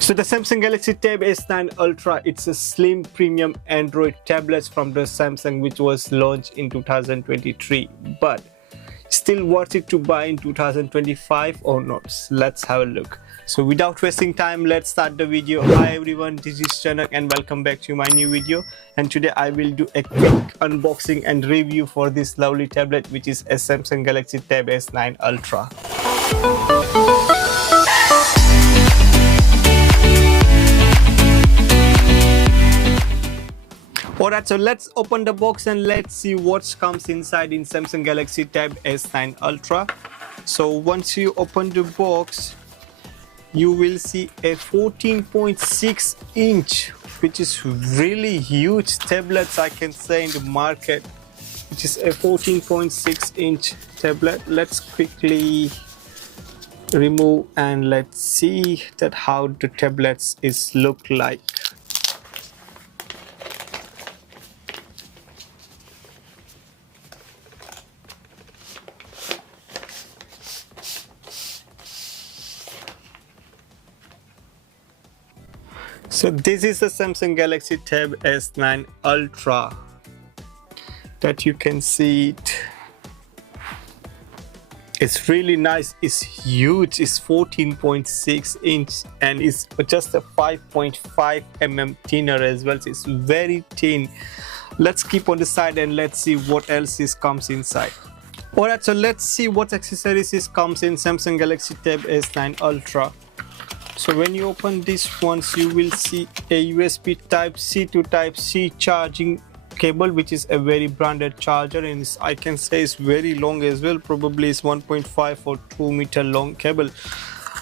So the Samsung Galaxy Tab S9 Ultra, it's a slim premium Android tablet from the Samsung which was launched in 2023, but still worth it to buy in 2025 or not? Let's have a look. So without wasting time, let's start the video. Hi everyone, this is Chanak and welcome back to my new video. And today I will do a quick unboxing and review for this lovely tablet, which is a Samsung Galaxy Tab S9 Ultra. Alright, so let's open the box and let's see what comes inside in Samsung Galaxy Tab S9 Ultra. So once you open the box, you will see a 14.6 inch, which is really huge tablets I can say in the market, which is a 14.6 inch tablet. Let's quickly remove and let's see that how the tablets is look like. So this is the Samsung Galaxy Tab S9 Ultra that you can see it. It's really nice, it's huge, it's 14.6 inch and it's just a 5.5 mm thinner as well, so it's very thin. Let's keep on the side and let's see what else comes inside. Alright, so let's see what accessories comes in Samsung Galaxy Tab S9 Ultra. So when you open this ones, you will see a USB Type-C to Type-C charging cable, which is a very branded charger, and I can say it's very long as well. Probably it's 1.5 or 2 meter long cable.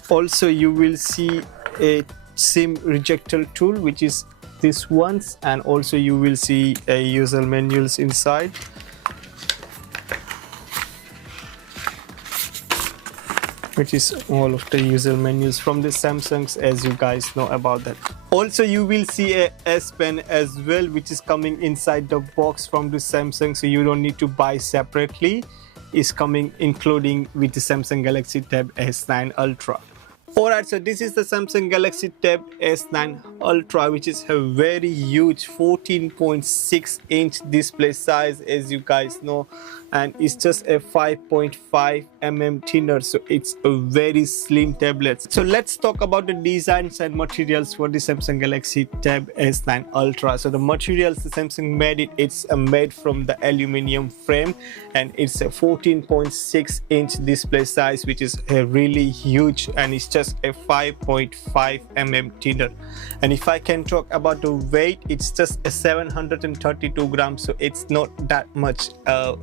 Also you will see a SIM rejector tool, which is this ones, and also you will see a user manuals inside. Which is all of the user menus from the Samsungs, as you guys know about that. Also you will see a S Pen as well, which is coming inside the box from the Samsung, so you don't need to buy separately. It's coming including with the Samsung Galaxy Tab S9 Ultra. Alright, so this is the Samsung Galaxy Tab S9 Ultra, which is a very huge 14.6 inch display size, as you guys know, and it's just a 5.5 mm thinner, so it's a very slim tablet. So let's talk about the designs and materials for the Samsung Galaxy Tab S9 Ultra. So the materials the Samsung made it's made from the aluminum frame, and it's a 14.6 inch display size, which is a really huge, and it's just a 5.5 mm thinner. And if I can talk about the weight, it's just a 732 grams, so it's not that much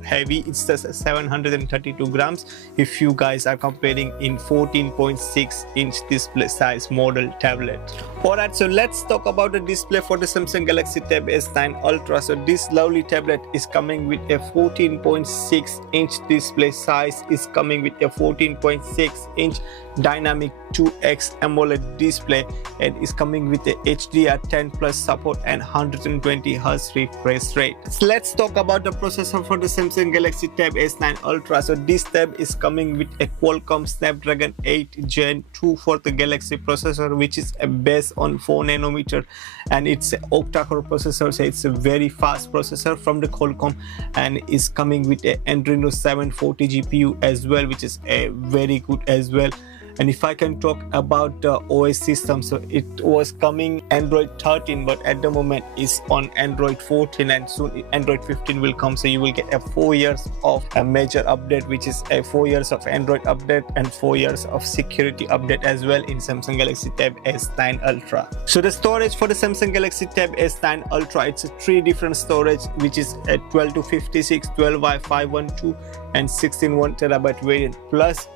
heavy. It's just 732 grams if you guys are comparing in 14.6 inch display size model tablet. Alright, so let's talk about the display for the Samsung Galaxy Tab S9 Ultra. So this lovely tablet is coming with a 14.6 inch display size, is coming with a 14.6 inch dynamic 2x AMOLED display, and is coming with a HDR10 plus support and 120 Hz refresh rate. So let's talk about the processor for the Samsung Galaxy Tab S9 Ultra. So this tab is coming with a Qualcomm Snapdragon 8 Gen 2 for the Galaxy processor, which is based on 4 nanometer, and it's an octa-core processor, so it's a very fast processor from the Qualcomm, and is coming with a Adreno 740 GPU as well, which is a very good as well. And if I can talk about the OS system, so it was coming Android 13, but at the moment is on Android 14, and soon Android 15 will come, so you will get a 4 years of a major update, which is a 4 years of Android update and 4 years of security update as well in Samsung Galaxy Tab S9 Ultra. So the storage for the Samsung Galaxy Tab S9 Ultra, it's a 3 different storage, which is a 12 to 56, 12 by 512 and 16 1TB variant. Plus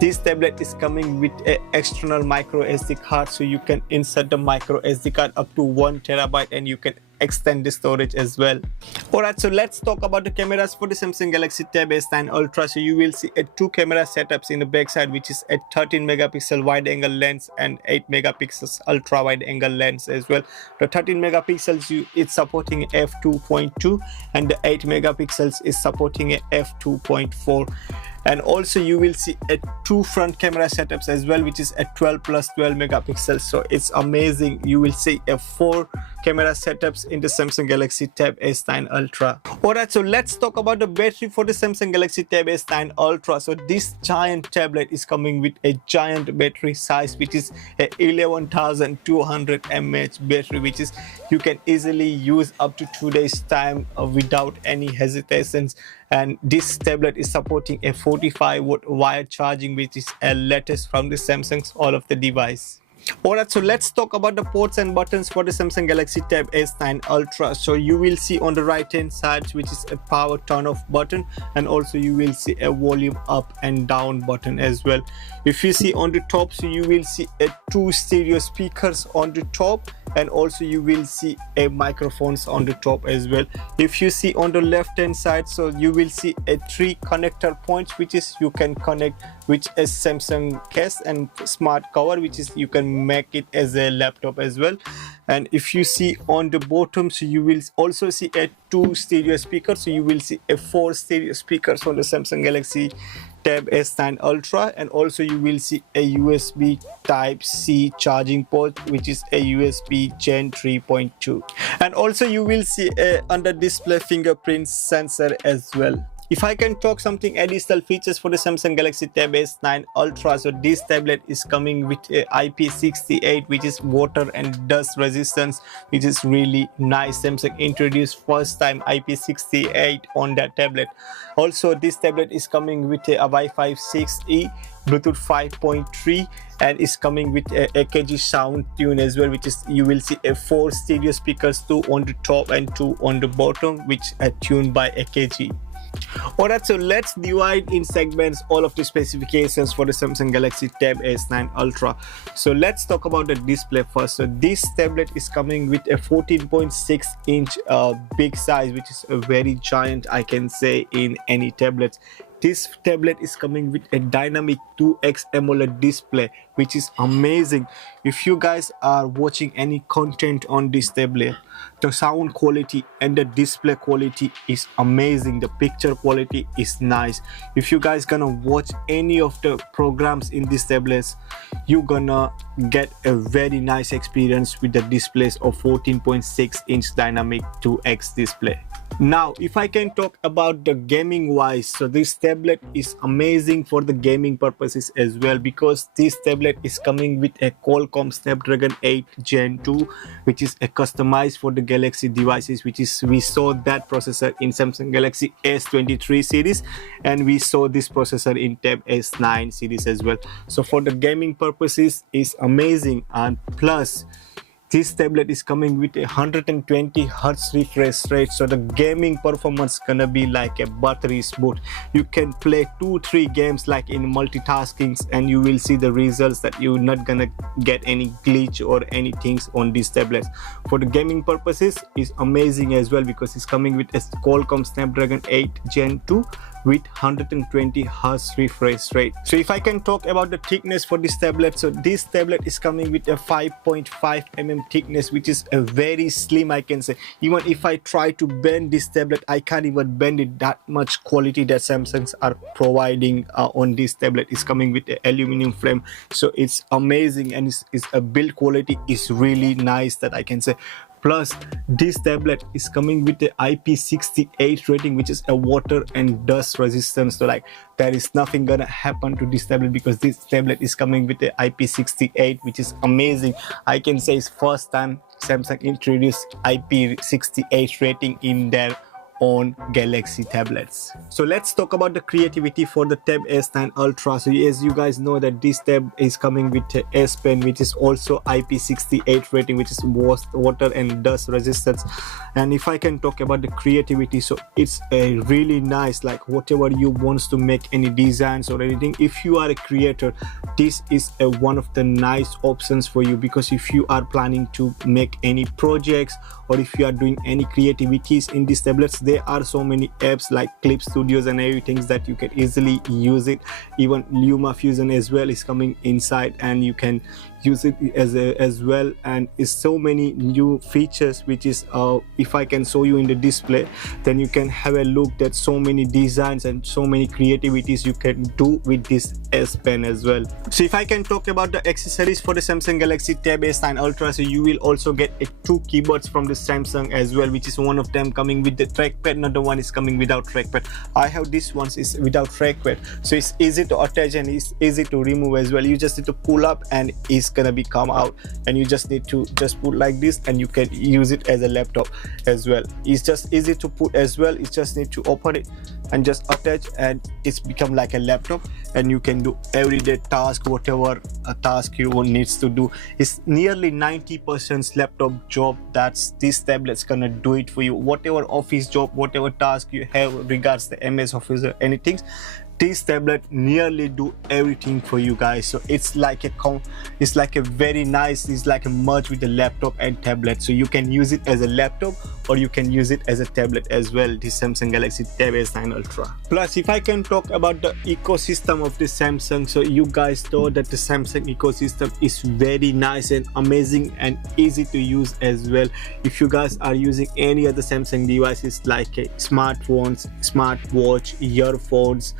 this tablet is coming with an external micro SD card, so you can insert the micro SD card up to 1 TB and you can extend the storage as well. Alright, so let's talk about the cameras for the Samsung Galaxy Tab S9 Ultra. So you will see a 2 camera setups in the back side, which is a 13 megapixel wide angle lens and 8 megapixels ultra wide angle lens as well. The 13 megapixels it's supporting f2.2 and the 8 megapixels is supporting a f2.4. And also you will see a 2 front camera setups as well, which is a 12 plus 12 megapixels. So it's amazing. You will see a 4 camera setups in the Samsung Galaxy Tab S9 Ultra. Alright, so let's talk about the battery for the Samsung Galaxy Tab S9 Ultra. So this giant tablet is coming with a giant battery size, which is a 11,200 mAh battery, which is you can easily use up to 2 days time without any hesitations. And this tablet is supporting a 45-watt wired charging, which is a latest from the Samsung's all of the device. Alright, so let's talk about the ports and buttons for the Samsung Galaxy Tab S9 Ultra. So you will see on the right hand side, which is a power turn off button, and also you will see a volume up and down button as well. If you see on the top, so you will see a 2 stereo speakers on the top, and also you will see a microphones on the top as well. If you see on the left hand side, so you will see a 3 connector points, which is you can connect with a Samsung case and smart cover, which is you can make it as a laptop as well. And if you see on the bottom, so you will also see a 2 stereo speakers. So you will see a 4 stereo speakers on the Samsung Galaxy Tab S9 Ultra, and also you will see a USB Type-C charging port, which is a USB Gen 3.2, and also you will see a under display fingerprint sensor as well. If I can talk something additional features for the Samsung Galaxy Tab S9 Ultra, so this tablet is coming with a IP68, which is water and dust resistance, which is really nice. Samsung introduced first time IP68 on that tablet. Also, this tablet is coming with a Wi-Fi 6E, Bluetooth 5.3, and is coming with a AKG sound tune as well, which is you will see a 4 stereo speakers, 2 on the top and 2 on the bottom, which are tuned by AKG. Alright, so let's divide in segments all of the specifications for the Samsung Galaxy Tab S9 Ultra. So let's talk about the display first. So this tablet is coming with a 14.6 inch big size, which is a very giant, I can say, in any tablets. This tablet is coming with a dynamic 2x AMOLED display, which is amazing. If you guys are watching any content on this tablet, the sound quality and the display quality is amazing. The picture quality is nice. If you guys gonna watch any of the programs in these tablets, you're gonna get a very nice experience with the displays of 14.6 inch dynamic 2x display. Now, if I can talk about the gaming wise, so this tablet is amazing for the gaming purposes as well, because this tablet is coming with a Qualcomm Snapdragon 8 Gen 2, which is a customized for the Galaxy devices, which is we saw that processor in Samsung Galaxy S23 series, and we saw this processor in Tab S9 series as well. So for the gaming purposes is amazing, and plus this tablet is coming with a 120 Hz refresh rate, so the gaming performance gonna be like a battery boot. You can play 2-3 games like in multitasking, and you will see the results that you're not gonna get any glitch or anything on these tablets. For the gaming purposes is amazing as well, because it's coming with a Qualcomm Snapdragon 8 Gen 2 with 120 Hz refresh rate. So if I can talk about the thickness for this tablet, so this tablet is coming with a 5.5 mm thickness, which is a very slim, I can say. Even if I try to bend this tablet, I can't even bend it. That much quality that Samsungs are providing on this tablet is coming with the aluminum frame, so it's amazing, and it's a build quality is really nice, that I can say. Plus, this tablet is coming with the IP68 rating, which is a water and dust resistance. So like there is nothing gonna happen to this tablet, because this tablet is coming with the IP68, which is amazing. I can say it's first time Samsung introduced IP68 rating in their on Galaxy tablets. So let's talk about the creativity for the Tab S9 Ultra. So as you guys know that this tab is coming with a S Pen, which is also IP68 rating, which is water and dust resistance. And if I can talk about the creativity, so it's a really nice, like whatever you want to make any designs or anything, if you are a creator, this is one of the nice options for you, because if you are planning to make any projects or if you are doing any creativities in these tablets, there are so many apps like Clip Studios and everything that you can easily use it. Even Luma Fusion as well is coming inside, and you can use it as well. And it's so many new features, which is if I can show you in the display, then you can have a look at so many designs and so many creativities you can do with this S Pen as well. So if I can talk about the accessories for the Samsung Galaxy Tab S9 Ultra, so you will also get 2 keyboards from the Samsung as well, which is one of them coming with the trackpad, another one is coming without trackpad. I have this one is without trackpad, so it's easy to attach and it's easy to remove as well. You just need to pull up and it's gonna be come out, and you just need to just put like this, and you can use it as a laptop as well. It's just easy to put as well. You just need to open it and just attach, and it's become like a laptop, and you can do everyday task, whatever a task you needs to do. It's nearly 90% laptop job that's this tablet's gonna do it for you. Whatever office job, whatever task you have regards the MS Office or anything, this tablet nearly do everything for you guys. So it's like a very nice, it's like a merge with the laptop and tablet. So you can use it as a laptop or you can use it as a tablet as well, this Samsung Galaxy Tab S9 Ultra. Plus, if I can talk about the ecosystem of the Samsung, so you guys know that the Samsung ecosystem is very nice and amazing and easy to use as well. If you guys are using any other Samsung devices like smartphones, smartwatch, earphones,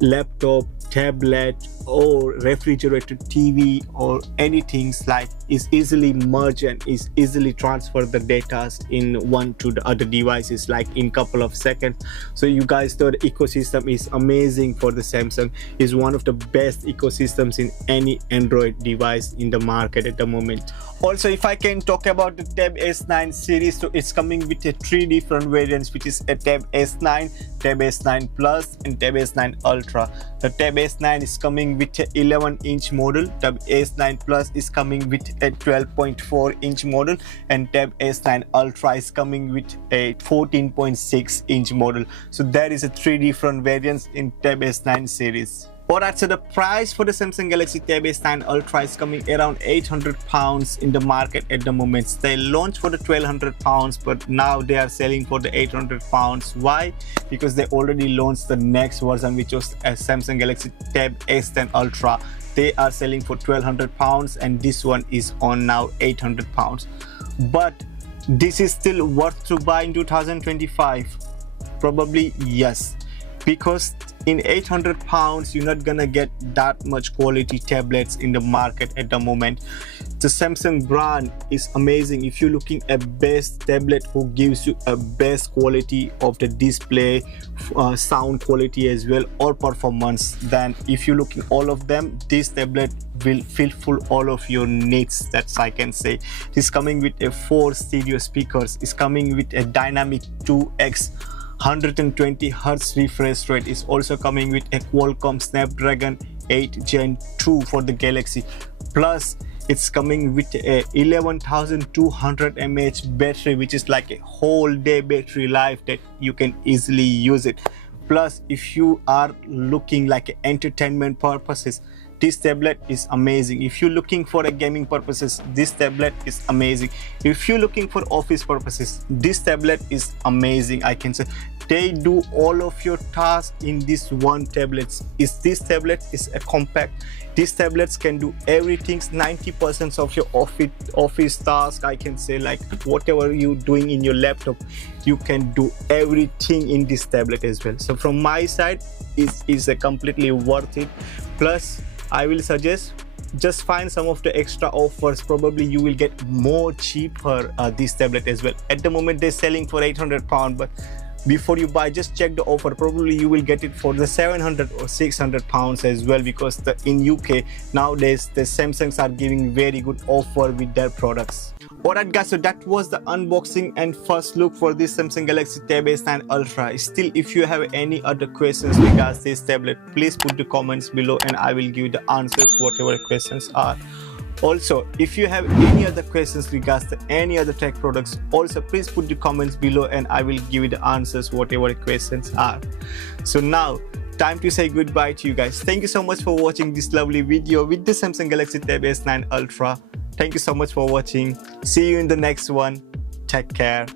laptop, tablet or refrigerated TV or anything, like is easily merge and is easily transfer the data in one to the other devices like in couple of seconds. So you guys know the ecosystem is amazing for the Samsung. Is one of the best ecosystems in any Android device in the market at the moment. Also, if I can talk about the Tab S9 series, so it's coming with 3 different variants, which is a Tab S9, Tab S9 Plus and Tab S9 Ultra. The Tab S9 is coming with a 11-inch model, Tab S9 Plus is coming with a 12.4-inch model, and Tab S9 Ultra is coming with a 14.6-inch model. So there is 3 different variants in Tab S9 series. Alright, so the price for the Samsung Galaxy Tab S9 Ultra is coming around £800 in the market at the moment. They launched for the £1,200, but now they are selling for the £800. Why? Because they already launched the next version, which was a Samsung Galaxy Tab S10 Ultra. They are selling for £1,200, and this one is on now £800. But this is still worth to buy in 2025. Probably yes, because in £800 you're not gonna get that much quality tablets in the market at the moment. The Samsung brand is amazing. If you're looking at best tablet who gives you a best quality of the display, sound quality as well, or performance, then if you're looking all of them, this tablet will fulfill all of your needs. That's I can say. It is coming with a 4 stereo speakers. It's coming with a dynamic 2x 120 Hz refresh rate. Is also coming with a Qualcomm Snapdragon 8 Gen 2 for the Galaxy. Plus, it's coming with a 11,200 mAh battery, which is like a whole day battery life that you can easily use it. Plus, if you are looking like entertainment purposes, this tablet is amazing. If you're looking for a gaming purposes, this tablet is amazing. If you're looking for office purposes, this tablet is amazing. I can say they do all of your tasks in this one tablet. This tablet is a compact. These tablets can do everything, 90% of your office task. I can say like whatever you're doing in your laptop, you can do everything in this tablet as well. So from my side, is a completely worth it. Plus, I will suggest just find some of the extra offers. Probably you will get more cheaper this tablet as well. At the moment they're selling for £800, but before you buy, just check the offer. Probably you will get it for the £700 or £600 as well, because in UK nowadays the Samsungs are giving very good offer with their products. Alright guys, so that was the unboxing and first look for this Samsung Galaxy Tab S9 Ultra. Still, if you have any other questions regards this tablet, please put the comments below and I will give the answers whatever questions are. Also, if you have any other questions regards to any other tech products, also please put the comments below and I will give you the answers whatever questions are. So now, time to say goodbye to you guys. Thank you so much for watching this lovely video with the Samsung Galaxy Tab S9 Ultra. Thank you so much for watching. See you in the next one. Take care.